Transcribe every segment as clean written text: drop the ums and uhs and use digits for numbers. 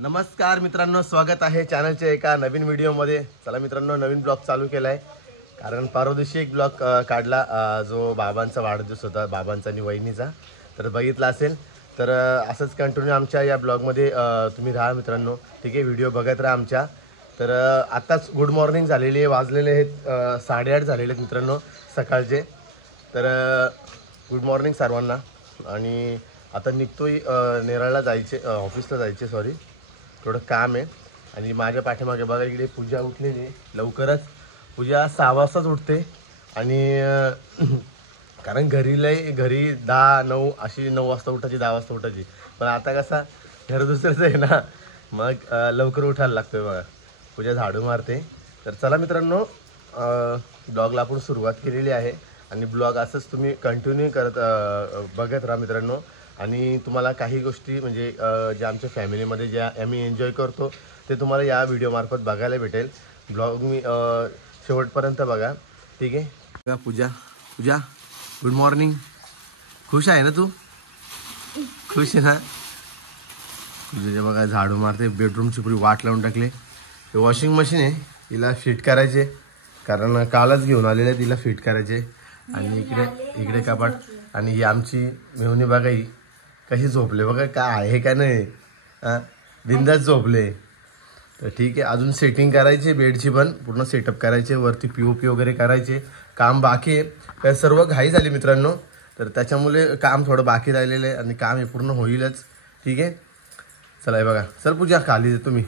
नमस्कार मित्रांनो, स्वागत आहे चॅनलच्या एका नवीन व्हिडिओमध्ये। चला मित्रांनो, नवीन ब्लॉग चालू केला आहे कारण परवा दिवशी एक ब्लॉग काढला जो बाबांचा वाढदिवस होता, बाबांचा आणि वहिनीचा। तर बघितला असेल तर असंच कंटिन्यू आमच्या या ब्लॉगमध्ये तुम्ही राहा मित्रांनो, ठीक आहे। व्हिडिओ बघत राहा आमच्या। तर आताच गुड मॉर्निंग झालेली आहे, वाजलेले आहेत 8:30 झालेले आहेत मित्रांनो सकाळचे। तर गुड मॉर्निंग सर्वांना। आणि आता निघतोय नेरळला जायचे, ऑफिसला जायचे, सॉरी थोडं काम आहे। आणि माझ्या पाठीमागे बघा इकडे पूजा उठलेली लवकरच। पूजा 6 वाजताच उठते आणि कारण घरी 10-9 अशी 9 वाजता उठायची, 10 वाजता उठायची। पण आता कसा घर दुसऱ्याचं आहे ना, मग लवकर उठायला लागतोय बघा। पूजा झाडू मारते। तर चला मित्रांनो, ब्लॉगला आपण सुरुवात केलेली आहे आणि ब्लॉग असंच तुम्ही कंटिन्यू बघत राहा मित्रांनो। आणि तुम्हाला काही गोष्टी म्हणजे ज्या आमच्या फॅमिलीमध्ये ज्या आम्ही एन्जॉय करतो ते तुम्हाला या व्हिडिओमार्फत बघायला भेटेल। ब्लॉग मी शेवटपर्यंत बघा, ठीक आहे। पूजा गुड मॉर्निंग। खुश आहे ना तू? खुश आहे ना? तुझे बघा झाडू मारते, बेडरूमची पुरी वाट लावून टाकले। हे वॉशिंग मशीन आहे, तिला फिट करायचे कारण कालच घेऊन आलेले, तिला फिट करायचे। आणि इकडे कपाट। आणि ही आमची मेहुणी बघा, ही कशी झोपले बघा, काय आहे का नाही, बिंदास झोपले। तर ठीक आहे, अजून सेटिंग करायची बेडची, पण पूर्ण सेटअप करायचे, वरती POP वगैरे करायचे, काम बाकी आहे। तर सर्व घाई झाली मित्रांनो, तर त्याच्यामुळे काम थोडं बाकी राहिलेलं आहे आणि काम हे पूर्ण होईलच, ठीक आहे। चला हे बघा, चल पूजा खाली देतो मी।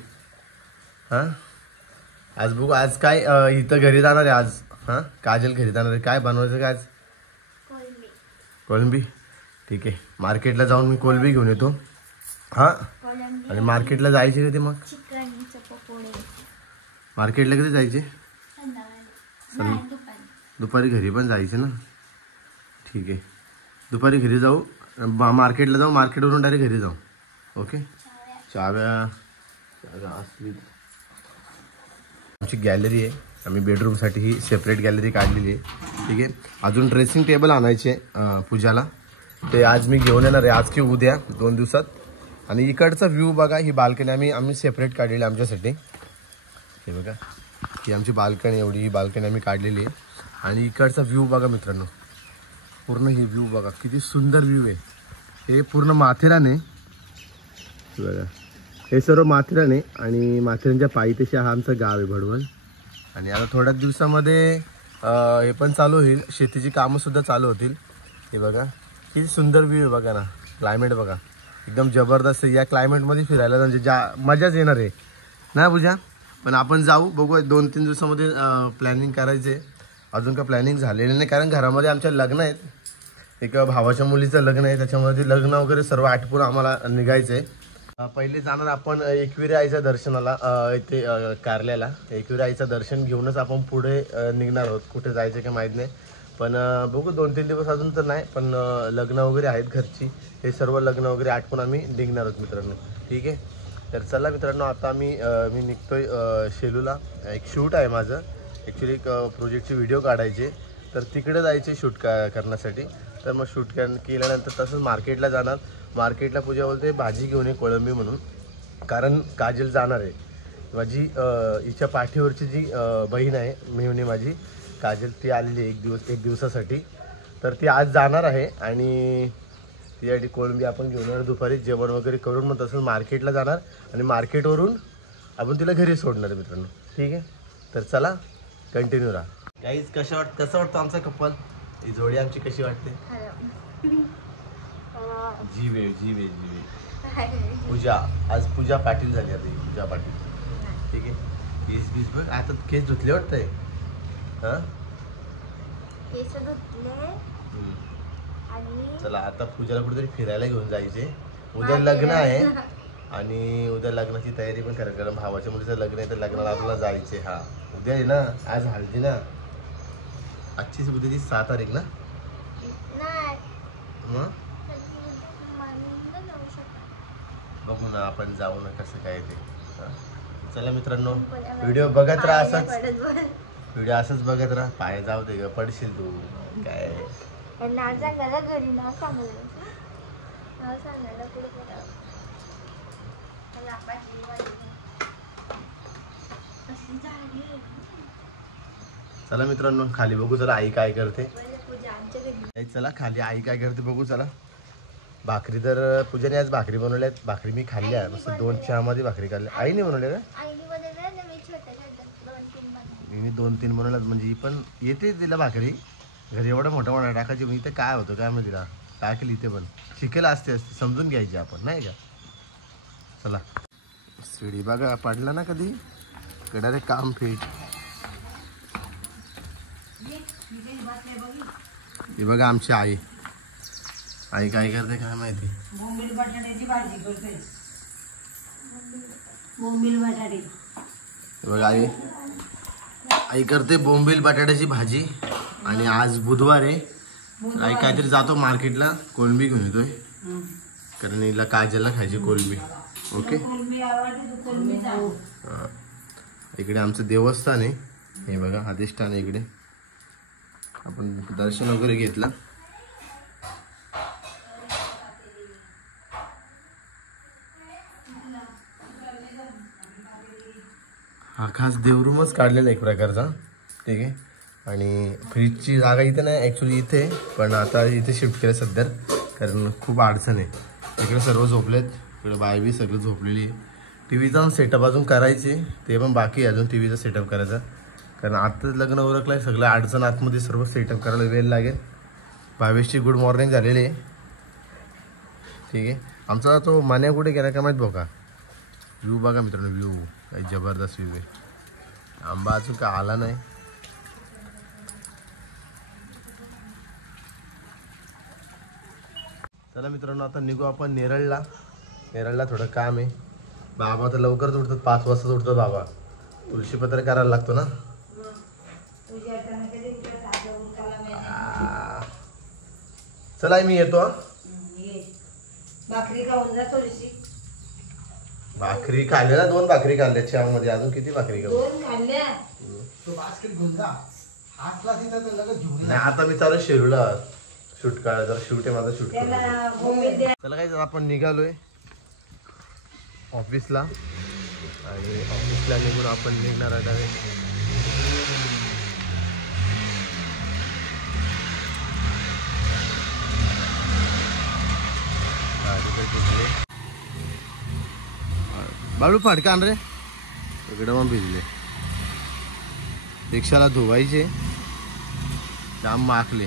आज बघू आज काय, इथं घरी जाणार आहे आज, काजल घरी जाणार आहे। काय बनवायचं काय आज? कोळंबी, ठीक आहे। मार्केटला जाऊन मी कोळंबी घेऊन येतो। आणि मार्केटला जायचे कधी मग? मार्केटला कधी जायचे? दुपारी घरी पण जायचे ना, ठीक आहे। दुपारी घरी जाऊ, मार्केटला जाऊ, मार्केटवरून डायरेक्ट घरी जाऊ, ओके। चाव्या असली आमची गॅलरी आहे, आम्ही बेडरूमसाठी ही सेपरेट गॅलरी काढलेली आहे, ठीक आहे। अजून ड्रेसिंग टेबल आणायचे पूजाला, ते आज मी घेऊन येणार आहे, आज की उद्या 2 दिवसात। आणि इकडचा व्ह्यू बघा, ही बाल्कनी आम्ही सेपरेट काढलेली आमच्यासाठी, हे बघा ही आमची बाल्कनी, एवढी ही बाल्कनी आम्ही काढलेली आहे। आणि इकडचा व्ह्यू बघा मित्रांनो, पूर्ण ही व्ह्यू बघा, किती सुंदर व्ह्यू आहे। हे पूर्ण माथेरान आहे बघा, हे सर्व माथेरान आहे। आणि माथेरानच्या पायथ्याशी हा आमचं गाव आहे भडवल। आणि आता थोड्याच दिवसामध्ये हे पण चालू होईल, शेतीची कामं सुद्धा चालू होतील। हे बघा किती सुंदर व्ह्यू आहे बघा ना, क्लायमेट बघा एकदम जबरदस्त आहे। या क्लायमेटमध्ये फिरायला म्हणजे मजाच येणार आहे ना पूजा। पण आपण जाऊ, बघू 2-3 दिवसामध्ये प्लॅनिंग करायचे। अजून का प्लॅनिंग झालेलं नाही कारण घरामध्ये आमच्या लग्न आहेत, एक भावाच्या मुलीचं लग्न आहे, त्याच्यामध्ये लग्न वगैरे सर्व आटपून आम्हाला निघायचं आहे। पहिले जाणार आपण एकविरा आईच्या दर्शनाला, इथे कारल्याला। एकविरा आईचं दर्शन घेऊनच आपण पुढे निघणार आहोत, कुठे जायचं काही माहीत नाही। पण बघू 2-3 दिवस अजून तर नाही, पण लग्न वगैरे आहेत घरची, हे सर्व लग्न वगैरे आटपून आम्ही निघणार आहोत मित्रांनो, ठीक आहे। तर चला मित्रांनो, आता मी निघतोय शेलूला, एक शूट आहे माझं ॲक्च्युली, एक प्रोजेक्टचे व्हिडिओ काढायचे, तर तिकडे जायचे शूट करण्यासाठी। तर मग शूट केल्यानंतर तसंच मार्केटला जाणार। मार्केटला पूजा बोलते भाजी घेऊन ये कोळंबी म्हणून, कारण काजल जाणार आहे माझी, हिच्या पाठीवरची जी बहीण आहे मेहुणी माझी काजल, ती आलेली एक दिवसासाठी। तर ती आज जाणार आहे आणि तिच्यासाठी कोळंबी आपण घेऊन येणार, दुपारी जेवण वगैरे करून मग तसंच मार्केटला जाणार आणि मार्केटवरून आपण तिला घरी सोडणार मित्रांनो, ठीक आहे। तर चला कंटिन्यू राहा गाईज। कसं वाटतं आमचा कपल, ही जोडी आमची कशी वाटते? जीवे पूजा, आज पूजा पाटील झाली, आता पूजा पाटील, ठीक आहे। केस बघ, आता केस धुतले वाटतंय, केस धुतले। आणि चला आता पूजाला कुठेतरी फिरायला घेऊन जायचे, उद्या लग्न आहे आणि उद्या लग्नाची तयारी पण करायची, कारण भावाच्या मुलीचं लग्न आहे, तर लग्नाला आपल्याला जायचे। उद्या आहे ना, आज हळदी ना, आजची उद्याची 6 तारीख ना, मग बघू ना आपण जाऊ ना, कसं काय ते। चला मित्रांनो, व्हिडिओ बघत राहा, असंच बघत राहा। पाय जाऊ दे ग, पडशील तू काय। चला मित्रांनो खाली बघू चला आई काय करते. चला खाली आई काय करते बघू चला. भाकरी तर पूजाने आज भाकरी बनवल्यात. भाकरी मी खाल्ली आहे मस्त 2 चहामध्ये भाकरी खाल्ल्या. आईने बनवल्या का? मी 2-3 बनवल्यात म्हणजे ही पण येते तिला भाकरी. घरी एवढं मोठं टाकायची मी इथे काय होतं काय माहिती तिला टाकली इथे पण शिकेला असते समजून घ्यायची आपण नाही का. चला शिडी बघा पडला ना कधी कडे काम फिट. हे बघा आमची आई आई काय करते काय माहिती. बोंबील बटाट्याची भाजी करते. बोंबील बटाटे बघा आई आई करते बोंबील बटाट्याची भाजी. आणि आज बुधवार आहे. आई काहीतरी जातो मार्केटला कोलंबी घेऊन येतोय कारण हिला काजलला खायची कोलंबी. ओके इकडे आमचं देवस्थान आहे. हे बघा अधिष्ठान आहे इकडे. आपण दर्शन वगैरे घेतलं. हा खास देवरूमच काढलेला एक प्रकारचा. ठीक आहे. आणि फ्रीजची जागा इथे नाही ॲक्च्युली इथे पण आता इथे शिफ्ट केलं सध्या कारण खूप अडचण आहे. इकडे सर्व झोपलेत. इकडे बायबी सगळं झोपलेली आहे. टी व्हीचा सेटअप अजून करायचे ते पण बाकी आहे अजून टी व्हीचा सेटअप करायचा कारण आत्ताच लग्न उरकलं आहे. सगळं अडचण आतमध्ये सर्व सेटअप करायला वेळ लागेल. भावेशची गुड मॉर्निंग झालेली आहे. ठीक आहे. आमचा तो मान्या कुठे गेला काय माहीत बघा. व्ह्यू बघा मित्रांनो व्ह्यू काही जबरदस्त व्ह्यू आहे. आंबा अजून काय आला नाही. चला मित्रांनो आता निघू आपण नेरळला. नेरळला थोडं काम आहे. बाबा तर लवकरच उठतात 5 वाजताच उठतो बाबा. तुळशीपत्र करायला लागतो ना. चला मी येतो. भाकरी खाऊन जा थोडीशी. भाकरी खाल्ल्या 2 भाकरी खाल्ल्या चहामध्ये. अजून किती भाकरी खाऊ. 2 खाल्ल्या. नाही आता मी चालू शेरूला शूट काढा जरा शूट आहे माझा शूट. चला काय आपण निघालोय ऑफिसला आणि ऑफिसला निघून आपण निघणार आहे. बाळू फाडका आण रे. इकडे पण भिजले. रिक्षाला धुवायचे जाम माखले.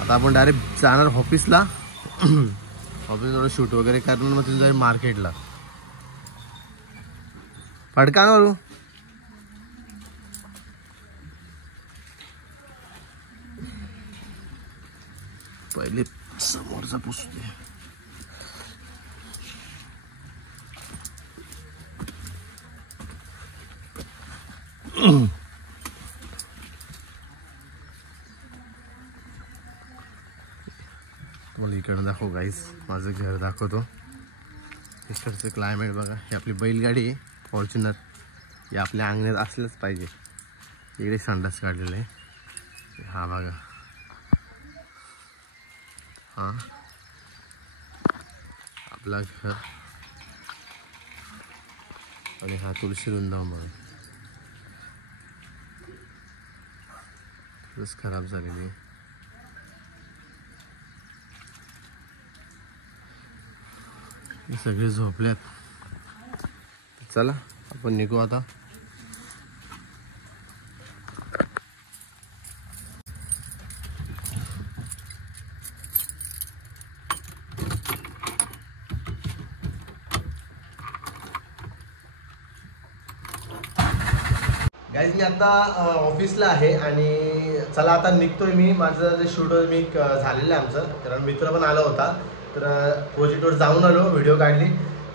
आता आपण डायरेक्ट जाणार ऑफिसला. ऑफिसवर शूट वगैरे करणार मग तुम्ही जाईल मार्केटला. फाडका बाळू. पहिले समोरचा पुसते. तुम्हाला इकडं दाखव गाईस माझं घर दाखवतो. इकडचं क्लायमेट बघा. ही आपली बैलगाडी आहे फॉर्च्युनर. ही आपल्या अंगणात असलंच पाहिजे. इकडे संडास काढलेलं आहे. हा बघा हा आपला घर. आणि हा तुळशी वृंदावन बघा. खरंच खराब झालेली आहे. हे सगळे झोपल्यात. चला आपण निघू आता. गाईज मी आता ऑफिसला आहे आणि चला आता निघतोय मी. माझं जे शूट मी झालेलं आहे आमचं कारण मित्र पण आला होता तर प्रोजेक्टवर जाऊन आलो. व्हिडिओ काढली.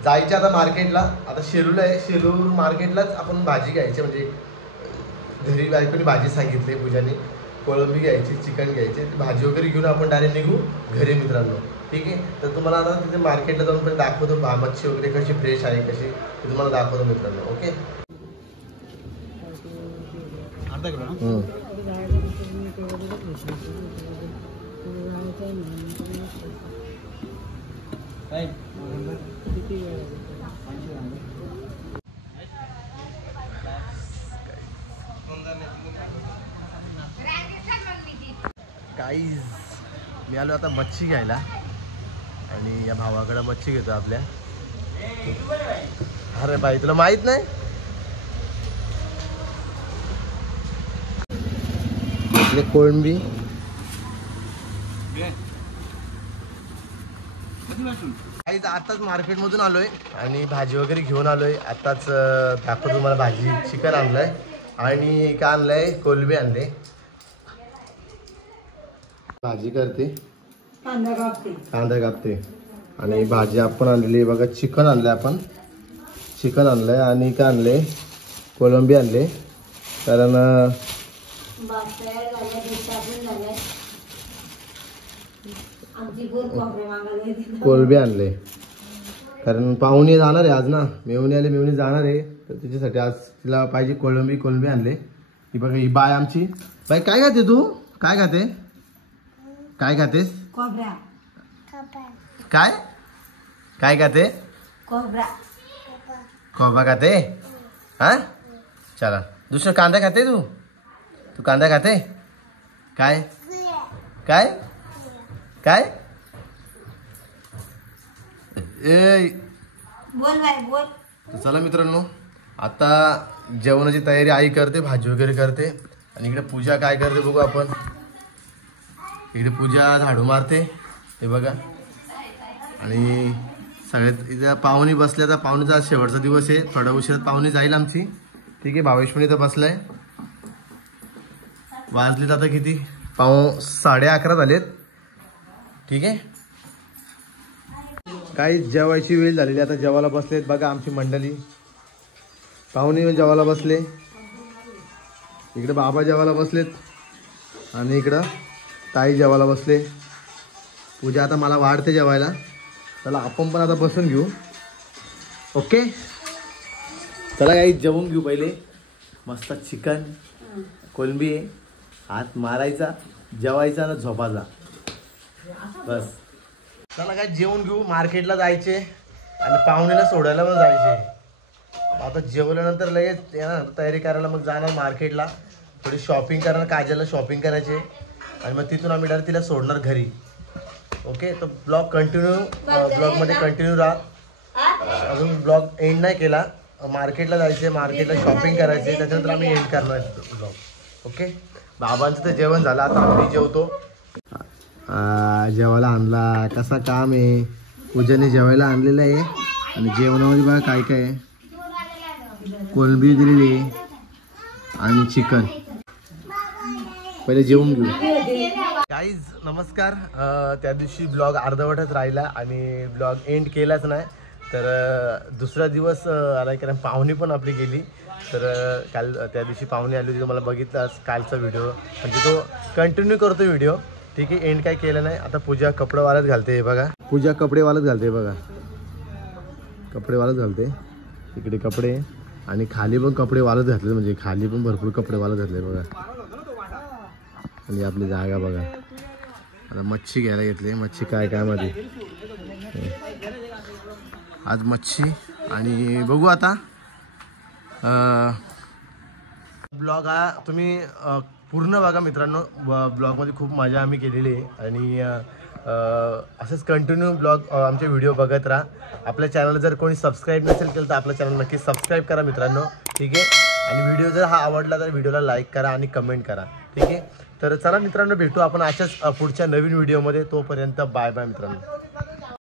जायचे आता मार्केटला. आता शेलूला आहे. शेलूर मार्केटलाच आपण भाजी घ्यायची म्हणजे घरी बायकोनी भाजी सांगितली पूजाने. कोळंबी घ्यायची चिकन घ्यायचे भाजी वगैरे घेऊन आपण डायरेक्ट निघू घरी मित्रांनो. ठीक आहे. तर तुम्हाला आता तिथे मार्केटला जाऊन पण दाखवतो मच्छी वगैरे कशी फ्रेश आहे कशी ते तुम्हाला दाखवतो मित्रांनो. ओके. गाईज मी आलो आता मच्छी घ्यायला आणि या भावाकडे मच्छी घेतो आपल्या. अरे बाई तुला माहित नाही आपले कोळंबी गाईज आताच मार्केट मधून आलोय आणि भाजी वगैरे घेऊन आलोय. आताच दाखवतो तुम्हाला भाजी. चिकन आणलंय आणि काय आणलंय कोलंबी आणले. भाजी करते कांदा कापते आणि भाजी आपण आणलेली बघा. चिकन आणलंय आपण. चिकन आणलंय आणि काय आणले कोलंबी आणले. कारण कोलंबी आणले कारण पाहुणे जाणार आहे आज ना. मेवणी जाणार आहे तर त्याच्यासाठी आज तिला पाहिजे कोलंबी आणले. ही बघा ही बाय आमची. बाई काय खाते तू? काय खाते? काय खातेस? खोबरा. काय काय खाते? खोबरा. खोबरा खाते. हा चला. दुसरं कांदा खाते तू? तू कांदा खाते? काय काय काय ए बोल बाय बोल. तर चला मित्रांनो आता जेवणाची तयारी आई करते. भाजी वगैरे करते आणि इकडे पूजा काय करते बघू आपण. इकडे पूजा झाडू मारते हे बघा. आणि सगळ्यात इथं पाहुणे बसल्या. तर पाहुणेचा आज शेवटचा दिवस आहे. थोड्या उशिरात पाहुणे जाईल आमची. ठीक आहे. भावेश पण इथं बसलाय. वाजलेत आता किती 11:30 झालेत. ठीक आहे. काही जेवायची वेळ झालेली. आता जेवायला बसलेत बघा आमची मंडळी. पाहुणे येऊन जेवायला बसले. इकडे बाबा जेवायला बसलेत आणि इकडं ताई जेवायला बसले. पूजा आता मला वाढते जेवायला. चला आपण पण आता बसून घेऊ. ओके चला काही जेवून घेऊ पहिले. मस्त चिकन कोलंबी आहे. हात मारायचा जेवायचा ना झोपायचा बस. चला काय जेवून घेऊ. मार्केटला जायचे आणि पाहुणेला सोडायला पण जायचे. आता जेवल्यानंतर लगेच येणार तयारी करायला मग जाणार मार्केटला. थोडी शॉपिंग करणार. काजलला शॉपिंग करायचे आणि मग तिथून आम्ही डायरेक्ट तिला सोडणार घरी. ओके तर ब्लॉग ब्लॉगमध्ये कंटिन्यू राहा. अजून ब्लॉग एंड नाही केला. मार्केटला जायचे. मार्केटला शॉपिंग करायचे त्याच्यानंतर आम्ही एंड करणार ब्लॉग. ओके. बाबांचं तर जेवण झालं. आता आम्ही जेवतो. जेवायला आणला. कसा काम आहे. पूजाने जेवायला आणलेलं आहे आणि जेवणामध्ये बघा काय काय आहे. कोलंबी दिलेली आहे आणि चिकन. पहिले जेवून घेऊ. गाईज नमस्कार. त्या दिवशी ब्लॉग अर्धवटच राहिला आणि ब्लॉग एंड केलाच नाही. तर दुसरा दिवस आला कारण पाहुणी पण आपली गेली. तर काल त्या दिवशी पाहुणे आली होती. तुम्हाला बघितलाच कालचा व्हिडिओ. म्हणजे तो कंटिन्यू करतो व्हिडिओ. ठीक आहे. एंड काय केलं नाही. आता पूजा कपडे वाळत घालते. हे बघा पूजा कपडे वाळत घालते. बघा कपडे वाळत घालते. इकडे कपडे आणि खाली पण कपडे वाळत घातले. म्हणजे खाली पण भरपूर कपडे वाळत घातले बघा. आणि आपली जागा बघा. आता मच्छी घ्यायला घेतली. मच्छी काय काय मध्ये आज मच्छी. आणि बघू आता ब्लॉग हा तुम्ही पूर्ण बघा मित्रांनो. ब्लॉगमध्ये खूप मजा आम्ही केलेली आहे आणि असंच कंटिन्यू ब्लॉग आमचे व्हिडिओ बघत राहा. आपल्या चॅनलला जर कोणी सबस्क्राईब नसेल केलं तर आपल्या चॅनल नक्की सबस्क्राईब करा मित्रांनो. ठीक आहे. आणि व्हिडिओ जर हा आवडला तर व्हिडिओला लाईक करा आणि कमेंट करा. ठीक आहे. तर चला मित्रांनो भेटू आपण अशाच पुढच्या नवीन व्हिडिओमध्ये. तोपर्यंत बाय बाय मित्रांनो.